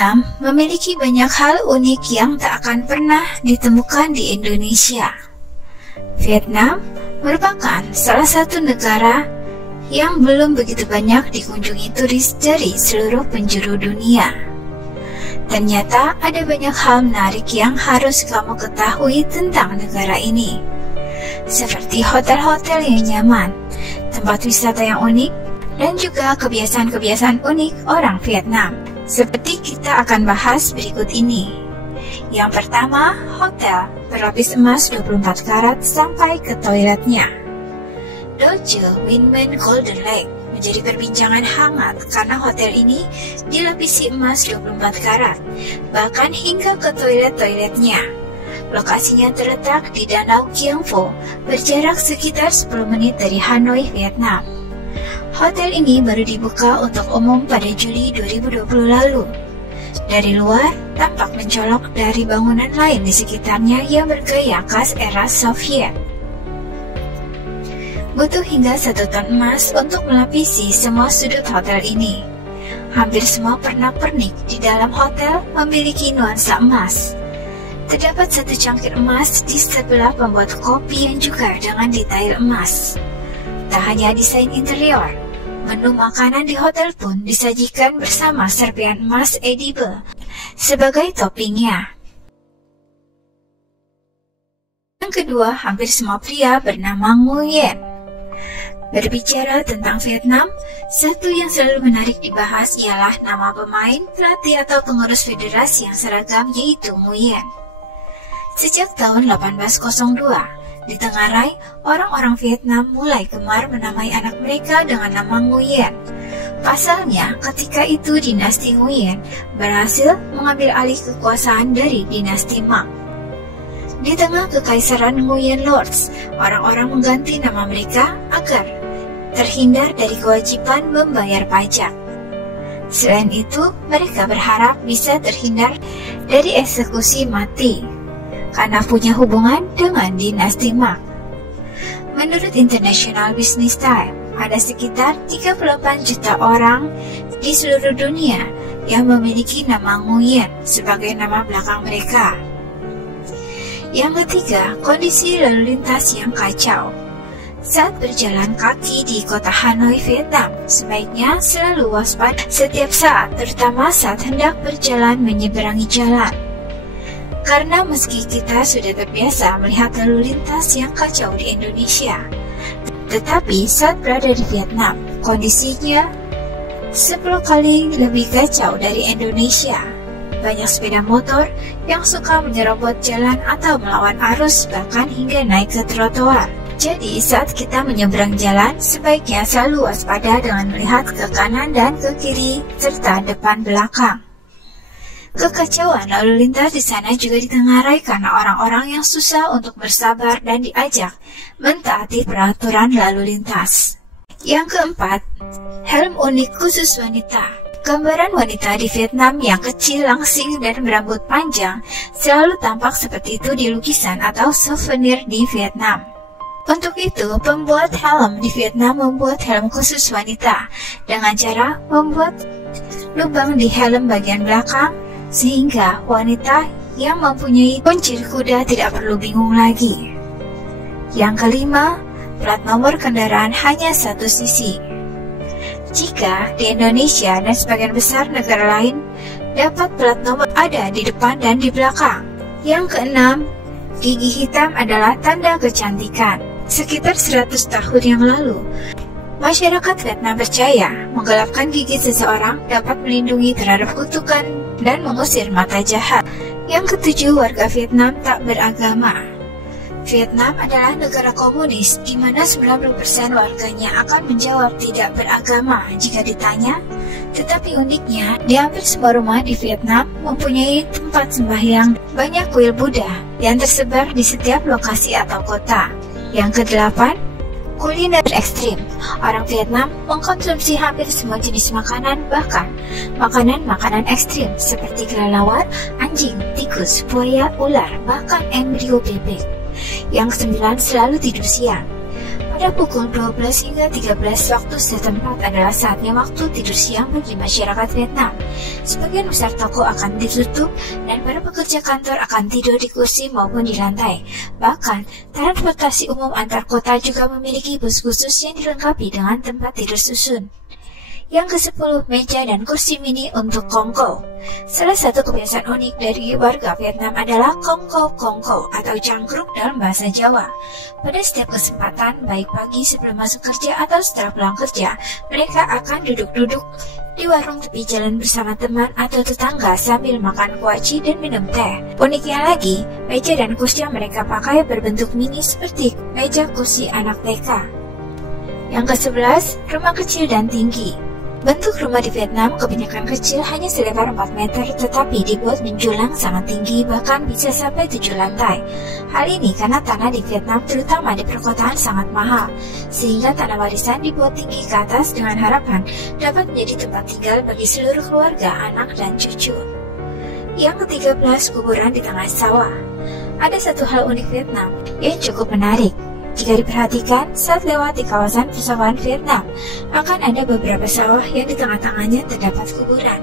Vietnam memiliki banyak hal unik yang tak akan pernah ditemukan di Indonesia. Vietnam merupakan salah satu negara yang belum begitu banyak dikunjungi turis dari seluruh penjuru dunia. Ternyata ada banyak hal menarik yang harus kamu ketahui tentang negara ini, seperti hotel-hotel yang nyaman, tempat wisata yang unik, dan juga kebiasaan-kebiasaan unik orang Vietnam. Seperti kita akan bahas berikut ini. Yang pertama, hotel berlapis emas 24 karat sampai ke toiletnya. Dojo Windman Golden Lake menjadi perbincangan hangat karena hotel ini dilapisi emas 24 karat, bahkan hingga ke toilet-toiletnya. Lokasinya terletak di Danau Giang Pho, berjarak sekitar 10 menit dari Hanoi, Vietnam. Hotel ini baru dibuka untuk umum pada Juli 2020 lalu. Dari luar, tampak mencolok dari bangunan lain di sekitarnya yang bergaya khas era Soviet. Butuh hingga 1 ton emas untuk melapisi semua sudut hotel ini. Hampir semua pernak-pernik di dalam hotel memiliki nuansa emas. Terdapat 1 cangkir emas di sebelah pembuat kopi yang juga dengan detail emas. Tak hanya desain interior, menu makanan di hotel pun disajikan bersama serpian emas edible sebagai toppingnya. Yang kedua, hampir semua pria bernama Nguyen. Berbicara tentang Vietnam, satu yang selalu menarik dibahas ialah nama pemain, pelatih atau pengurus federasi yang seragam, yaitu Nguyen. Sejak tahun 1802, di Tengarai, orang-orang Vietnam mulai gemar menamai anak mereka dengan nama Nguyen. Pasalnya, ketika itu dinasti Nguyen berhasil mengambil alih kekuasaan dari dinasti Mang. Di tengah kekaisaran Nguyen Lords, orang-orang mengganti nama mereka agar terhindar dari kewajiban membayar pajak. Selain itu, mereka berharap bisa terhindar dari eksekusi mati karena punya hubungan dengan dinasti Mang. Menurut International Business Time, ada sekitar 38 juta orang di seluruh dunia yang memiliki nama Nguyen sebagai nama belakang mereka. Yang ketiga, kondisi lalu lintas yang kacau. Saat berjalan kaki di kota Hanoi, Vietnam, sebaiknya selalu waspada setiap saat, terutama saat hendak berjalan menyeberangi jalan. Karena meski kita sudah terbiasa melihat lalu lintas yang kacau di Indonesia, tetapi saat berada di Vietnam, kondisinya 10 kali lebih kacau dari Indonesia. Banyak sepeda motor yang suka menyerobot jalan atau melawan arus, bahkan hingga naik ke trotoar. Jadi saat kita menyeberang jalan, sebaiknya selalu waspada dengan melihat ke kanan dan ke kiri, serta depan belakang. Kekacauan lalu lintas di sana juga ditengarai karena orang-orang yang susah untuk bersabar dan diajak mentaati peraturan lalu lintas. Yang keempat, helm unik khusus wanita. Gambaran wanita di Vietnam yang kecil, langsing, dan berambut panjang selalu tampak seperti itu di lukisan atau souvenir di Vietnam. Untuk itu, pembuat helm di Vietnam membuat helm khusus wanita dengan cara membuat lubang di helm bagian belakang, sehingga wanita yang mempunyai kuncir kuda tidak perlu bingung lagi. Yang kelima, plat nomor kendaraan hanya satu sisi. Jika di Indonesia dan sebagian besar negara lain dapat plat nomor ada di depan dan di belakang. Yang keenam, gigi hitam adalah tanda kecantikan. Sekitar 100 tahun yang lalu, masyarakat Vietnam percaya menggelapkan gigi seseorang dapat melindungi terhadap kutukan dan mengusir mata jahat. Yang ketujuh, warga Vietnam tak beragama. Vietnam adalah negara komunis di mana 90% warganya akan menjawab tidak beragama jika ditanya. Tetapi uniknya, di hampir semua rumah di Vietnam mempunyai tempat sembahyang. Banyak kuil Buddha yang tersebar di setiap lokasi atau kota. Yang kedelapan, kuliner ekstrim. Orang Vietnam mengkonsumsi hampir semua jenis makanan, bahkan makanan-makanan ekstrim seperti kelelawar, anjing, tikus, buaya, ular, bahkan embrio bebek. Yang kesembilan, selalu tidur siang. Pada pukul 12 hingga 13 waktu setempat adalah saatnya waktu tidur siang bagi masyarakat Vietnam. Sebagian besar toko akan ditutup dan para pekerja kantor akan tidur di kursi maupun di lantai. Bahkan, transportasi umum antar kota juga memiliki bus khusus yang dilengkapi dengan tempat tidur susun. Yang ke-10, meja dan kursi mini untuk kongko. Salah satu kebiasaan unik dari warga Vietnam adalah kongko atau cangkruk dalam bahasa Jawa. Pada setiap kesempatan, baik pagi sebelum masuk kerja atau setelah pulang kerja, mereka akan duduk-duduk di warung tepi jalan bersama teman atau tetangga sambil makan kuaci dan minum teh. Uniknya lagi, meja dan kursi yang mereka pakai berbentuk mini seperti meja kursi anak TK. Yang ke-11, rumah kecil dan tinggi. Bentuk rumah di Vietnam kebanyakan kecil, hanya selebar 4 meter, tetapi dibuat menjulang sangat tinggi, bahkan bisa sampai 7 lantai. Hal ini karena tanah di Vietnam, terutama di perkotaan, sangat mahal, sehingga tanah warisan dibuat tinggi ke atas dengan harapan dapat menjadi tempat tinggal bagi seluruh keluarga, anak, dan cucu. Yang ke-13, kuburan di tengah sawah. Ada satu hal unik Vietnam yang cukup menarik. Jika diperhatikan, saat lewat di kawasan persawahan Vietnam, akan ada beberapa sawah yang di tengah-tengahnya terdapat kuburan.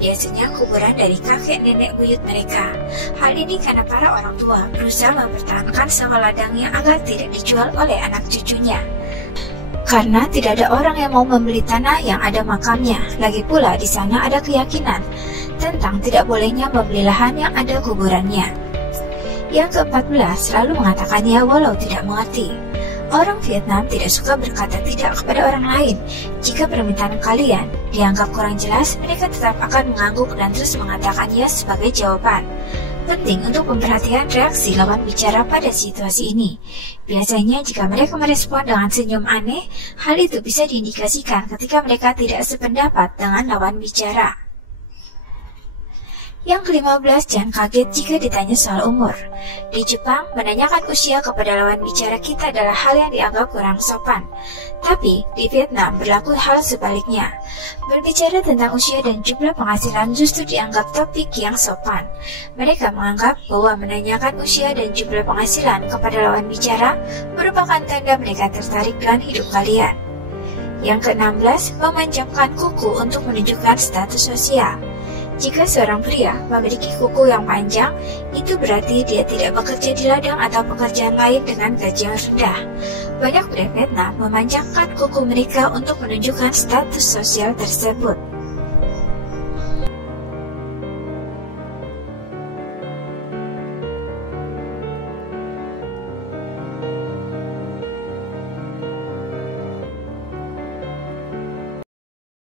Biasanya kuburan dari kakek nenek buyut mereka. Hal ini karena para orang tua berusaha mempertahankan sawah ladangnya agar tidak dijual oleh anak cucunya. Karena tidak ada orang yang mau membeli tanah yang ada makamnya. Lagi pula di sana ada keyakinan tentang tidak bolehnya membeli lahan yang ada kuburannya. Yang ke-14, selalu mengatakannya walau tidak mengerti. Orang Vietnam tidak suka berkata tidak kepada orang lain. Jika permintaan kalian dianggap kurang jelas, mereka tetap akan mengangguk dan terus mengatakannya sebagai jawaban. Penting untuk memperhatikan reaksi lawan bicara pada situasi ini. Biasanya jika mereka merespon dengan senyum aneh, hal itu bisa diindikasikan ketika mereka tidak sependapat dengan lawan bicara. Yang ke-15, jangan kaget jika ditanya soal umur. Di Jepang, menanyakan usia kepada lawan bicara kita adalah hal yang dianggap kurang sopan. Tapi, di Vietnam berlaku hal sebaliknya. Berbicara tentang usia dan jumlah penghasilan justru dianggap topik yang sopan. Mereka menganggap bahwa menanyakan usia dan jumlah penghasilan kepada lawan bicara merupakan tanda mereka tertarik dengan hidup kalian. Yang ke-16, memanjangkan kuku untuk menunjukkan status sosial. Jika seorang pria memiliki kuku yang panjang, itu berarti dia tidak bekerja di ladang atau pekerjaan lain dengan gaji yang rendah. Banyak pria Vietnam memanjangkan kuku mereka untuk menunjukkan status sosial tersebut.